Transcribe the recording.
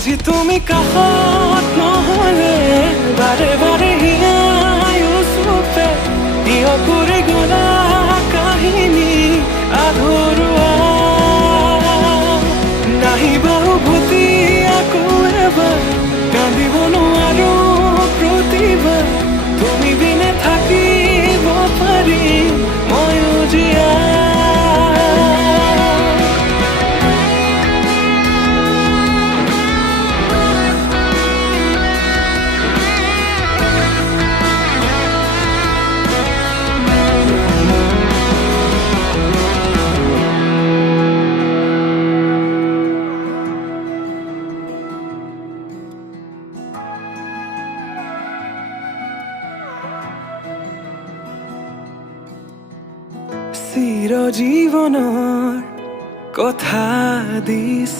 আজি তুমি কাষত নহলে বাৰে বাৰে হিয়াই ওচৰতে হিয় কৰি গলা কাহিনী আধৰুৱা নাহিবা উভতি আকৌ এবাৰ কান্দিব নোৱাৰো প্ৰতিভা তুমি বিনে থাকিব পাৰিম ময়ো জীয়া চিৰজীৱনৰ কথা দিছে।